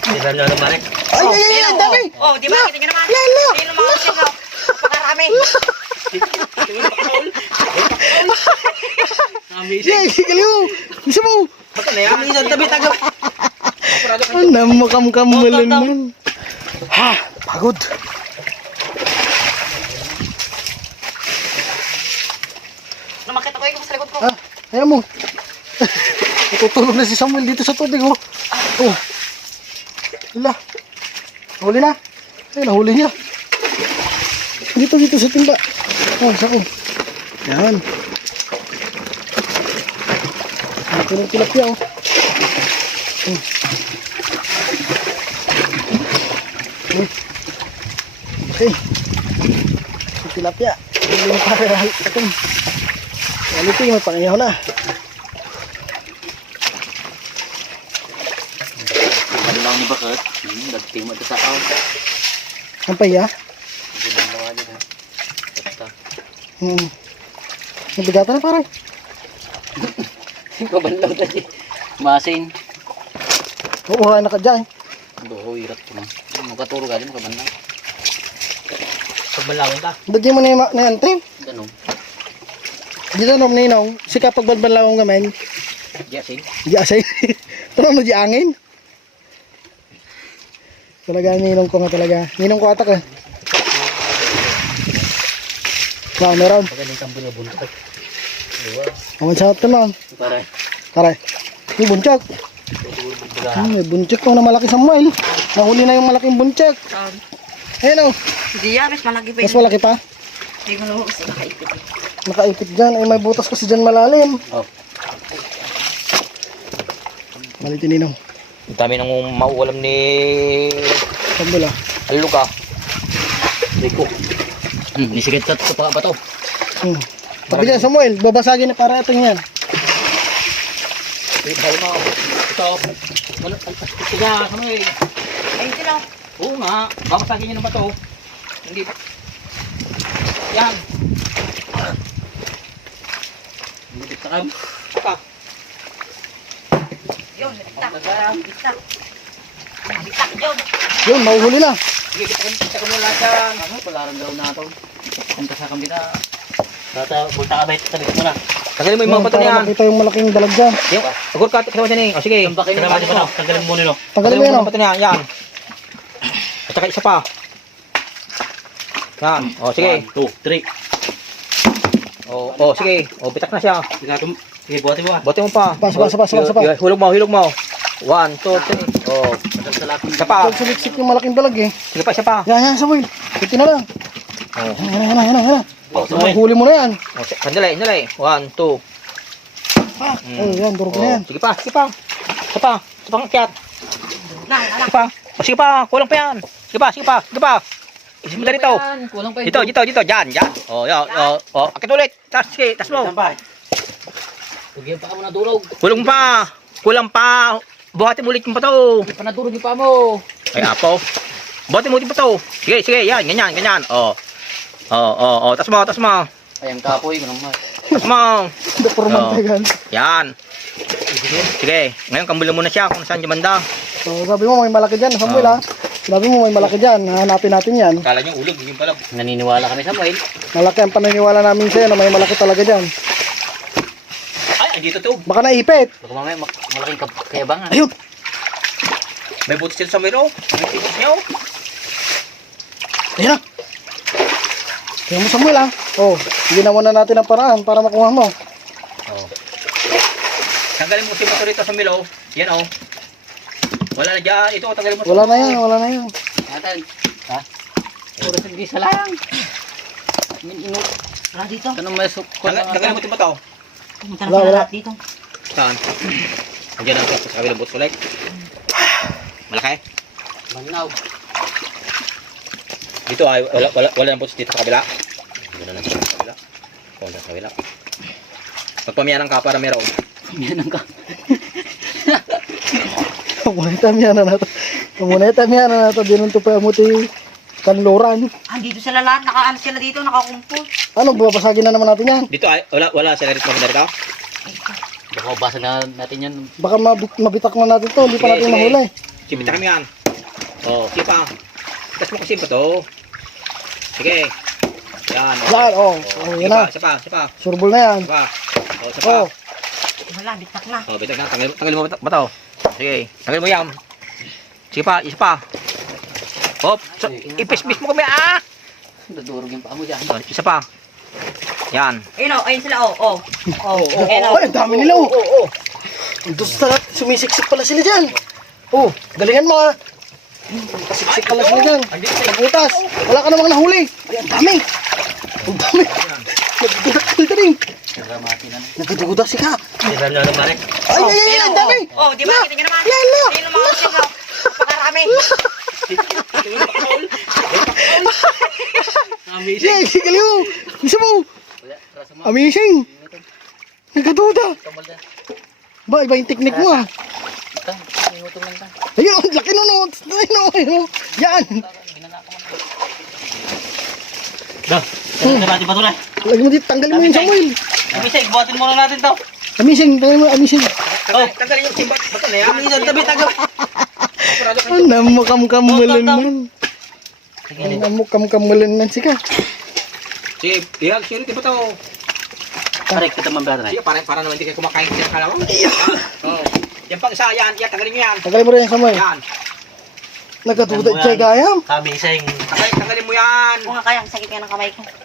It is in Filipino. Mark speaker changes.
Speaker 1: Diba na naman eh?
Speaker 2: Ay, ang dami.
Speaker 3: Oh, di ba? Kita nyo naman.
Speaker 2: Lala.
Speaker 3: Ayun ang mga sila. Pakarami.
Speaker 2: Yay, kaliw. Isa mo.
Speaker 1: Baka na yan. Isang tabi tagaw.
Speaker 2: Namukamkamulan man. Ha, pagod.
Speaker 3: Namakit ako yung sa likod ko.
Speaker 2: Ah, ayan mo. Natutulog na si Samuel dito sa tubig, oh. Oh. Wala. Nahuli na. Ay, nahuli niya. Dito sa timba. Oh, isa ko. Yan. Ito ng tilapia, oh. Oh. Okay. Ito tilapia. Hindi mo para ito. Quality, may pangayaw na.
Speaker 1: Ano lang ni Bakit? Dagting mo ito sa aw.
Speaker 2: Ang paya?
Speaker 1: Ginagawa niya. Basta.
Speaker 2: Nabigatan na parang.
Speaker 1: Kabanlaw na siya. Masin.
Speaker 2: Oo, wala na ka dyan.
Speaker 1: Oo, hirap ko na. Makaturo ka din, kabanlaw. Pagbanlawan ka?
Speaker 2: Ba't mo na yan, Tim?
Speaker 1: Ganun.
Speaker 2: Di na nom ninong, si kapag balbalawang gamen,
Speaker 1: Jasing.
Speaker 2: di asay. Tama mo di angin. Talaga ninong ko nga talaga. Ninong ko atak eh. Wow, meron.
Speaker 1: Pagaling kang buntot.
Speaker 2: Awan sa atin lang.
Speaker 1: Para.
Speaker 2: Karay. Yung bunchak. May bunchak ko na malaki Samuel. Nahuli na yung malaking bunchak. Ayun o.
Speaker 3: Hindi yan, mas malaki pa
Speaker 2: Mas malaki pa.
Speaker 3: Hindi mo naman mas nakaipit.
Speaker 2: Nakaipit dyan. Ay may butas kasi dyan malalim.
Speaker 1: Oh.
Speaker 2: Malitin ninong.
Speaker 1: Ang dami nang mauwalam ni
Speaker 2: Pagdula.
Speaker 1: Aluka. Rico. Nisikit ka ito pa ba ito?
Speaker 2: Tabi dyan Samuel. Babasagin na para ito yan.
Speaker 1: Dahil mo. Ito. Tiga, ano eh.
Speaker 3: Ayun sila.
Speaker 1: Oo nga. Babasagin niyo ng bato. Hindi. Yan. Hindi bitakam. Saka.
Speaker 3: Yun, bitak. Bitak. Bitak yun.
Speaker 2: Yun, mahuhuli na.
Speaker 1: Sige, bitakam mo lahat yan. Ano? Palaran daw na ito. Punta sa kambita. Bulta ka ba ito? Sabi mo na. Tagalin mo yung mga bato niyan.
Speaker 2: Para makita yung malaking dalag dyan.
Speaker 1: Yung, agur ka, kasama siya o sige. Tagalin mo nilo.
Speaker 2: Tagalin mo yan,
Speaker 1: bato niya, yan. At saka isa pa. Yan, o sige. 1, 2, 3. O, sige. O, bitak na siya. Sige, buhati mo. Buhati mo pa.
Speaker 2: Basa.
Speaker 1: Hulog mo. 1, 2, 3. O, isa pa.
Speaker 2: Suliksik yung malaking dalag eh.
Speaker 1: Sige pa, isa pa.
Speaker 2: Yan, Samuel. Ito na lang.
Speaker 1: O,
Speaker 2: Yan.
Speaker 1: Samuel.
Speaker 2: Huli mo na yan.
Speaker 1: O, sandali. 1, 2.
Speaker 2: Oh, yan, durog na yan.
Speaker 1: Sige pa. Isa pa ang akyat.
Speaker 3: Anak.
Speaker 1: Sige pa. Kulang pa yan. Sige pa. Isin mo na rito. Dito. Diyan. O, akit ulit. Sige, tas mo.
Speaker 4: Huwag pa ka muna durog.
Speaker 1: Kulang pa. Buhatin mo ulit yung pato.
Speaker 4: Hindi pa nadurog yung pa mo.
Speaker 1: Ay, apo. Buhatin mo ulit yung pato. Sige. Yan. Ganyan. O, tas mo.
Speaker 4: Ay, ang kapoy. Ganun mo.
Speaker 1: Tas mo.
Speaker 2: Hindi, puro mantegan.
Speaker 1: Yan. Sige. Ngayon, kambulan mo na siya kung saan yung banda.
Speaker 2: So, sabi mo may malaki dyan, Samuel ha. Sabi mo may malaki dyan, hanapin natin yan.
Speaker 1: Kala niyo ulog, yung pala.
Speaker 4: Naniniwala kami Samuel.
Speaker 2: Malaki ang paniniwala namin sa'yo na may malaki talaga dyan.
Speaker 1: Ay, andito to.
Speaker 2: Baka naipit.
Speaker 4: Baka mamaya malaking kayabangan.
Speaker 2: Ayun!
Speaker 1: May butis sila sa mero. May butis niyo.
Speaker 2: Ayun na! Kaya mo Samuel ha. Oh, ginawa na natin ang paraan para makuha mo.
Speaker 1: Tanggalin mo si motor rito sa milo. Yan o. Wala na dyan. Ito, tanggalin mo.
Speaker 2: Wala na yan.
Speaker 4: Natin. Ha? Oras ng gisa lang. Minunod.
Speaker 3: Wala dito.
Speaker 4: Kanong may sukon lang.
Speaker 1: Tanggalin mo yung bato.
Speaker 3: Pumunta na
Speaker 2: Wala.
Speaker 3: sila lahat dito.
Speaker 1: Saan? Andiyan ang sa kabilang buto. Like. Malaki.
Speaker 4: Manaw.
Speaker 1: Dito ay wala ng butos dito sa kabila. Dito na sa kabila. Kontra sa kabila. Magpamiyanan ka para meron.
Speaker 4: Yan ang ka.
Speaker 2: Pamunay tamiya na nato. Dinunto pa mo ti kanluran.
Speaker 3: Dito sila lahat. Nakaano sila dito. Nakakumpul.
Speaker 2: Ano, babasagin na naman natin yan.
Speaker 1: Dito ay wala sila rito dito.
Speaker 4: Baka mabasa na natin yan.
Speaker 2: Baka mabitak na natin to, hindi pa natin
Speaker 1: Sige.
Speaker 2: mahuli.
Speaker 1: Sipita kami yan. Oh, sige pa. Itas mo kasi ba to? Sige. Yan.
Speaker 2: Yan, oh. Oh, yan na.
Speaker 1: Isa pa, isa pa.
Speaker 2: Surbol na yan.
Speaker 1: Isa pa. Oh, isa pa.
Speaker 2: Oh.
Speaker 3: Wala, bitak na.
Speaker 1: Oh, bitag na. Tanggal mo ba to? Sige. Tanggal mo yan. Sige pa, isa pa. Hop. So, ipis-pis mo kami ah.
Speaker 4: Dadurog yung paa mo dyan.
Speaker 1: Oh, isa pa. Yan.
Speaker 3: Ayun o, ayun sila o. Ayun o.
Speaker 2: Ay, ang dami nila, oh. Doon sa lahat, sumisiksik pala sila dyan. Oh, galingan mo, ah. Siksik pala sila dyan. Pagbutas. Wala ka namang nahuli. Ay, ang dami. Ang dami. Nagdududa ka rin.
Speaker 4: Nagramati na.
Speaker 2: Nagdududa si ka.
Speaker 1: Isa na naman eh.
Speaker 2: Ay, ay, ay, ang dami.
Speaker 3: Oh, di ba? Kita nyo naman.
Speaker 2: Yan, la.
Speaker 3: Ayun ang mga siya. Pakarami.
Speaker 2: Yan, galing mo. Isa mo.
Speaker 4: Rasa mo.
Speaker 2: Amazing. Nagdududa.
Speaker 4: Tambal dyan.
Speaker 2: Ba, iba yung technique mo, ah.
Speaker 4: Ito, minuto lang ta.
Speaker 2: Ayun, ang laki nun, oh. Ayun, yan.
Speaker 4: Binanaka mo.
Speaker 1: Dah. Nabati pa to na.
Speaker 2: Lagi mo dito, tanggalin mo yung Samuel.
Speaker 1: Amisay, buhatin muna natin to.
Speaker 2: Amazing, tanggalin mo, amazing.
Speaker 1: Oh, tanggalin yung simbat. Bato na yan. Amisay, tabi, tagal.
Speaker 2: Ang namukam-kamulan man. Ang namukam-kamulan man si ka.
Speaker 1: Sige, ihag, sino, di ba to?
Speaker 4: Pare, kita mambrata na.
Speaker 1: Sige, para naman hindi kayo kumakain ng kalawang. Oh. Yan pang isa, yan. Yan, tanggalin nyo yan.
Speaker 2: Tanggalin mo rin yung Samuel.
Speaker 1: Yan.
Speaker 2: Nagkatuda siya gayam.
Speaker 1: Tanggalin mo yan.
Speaker 3: Kung nga kaya, sakit ka ng kamay ko.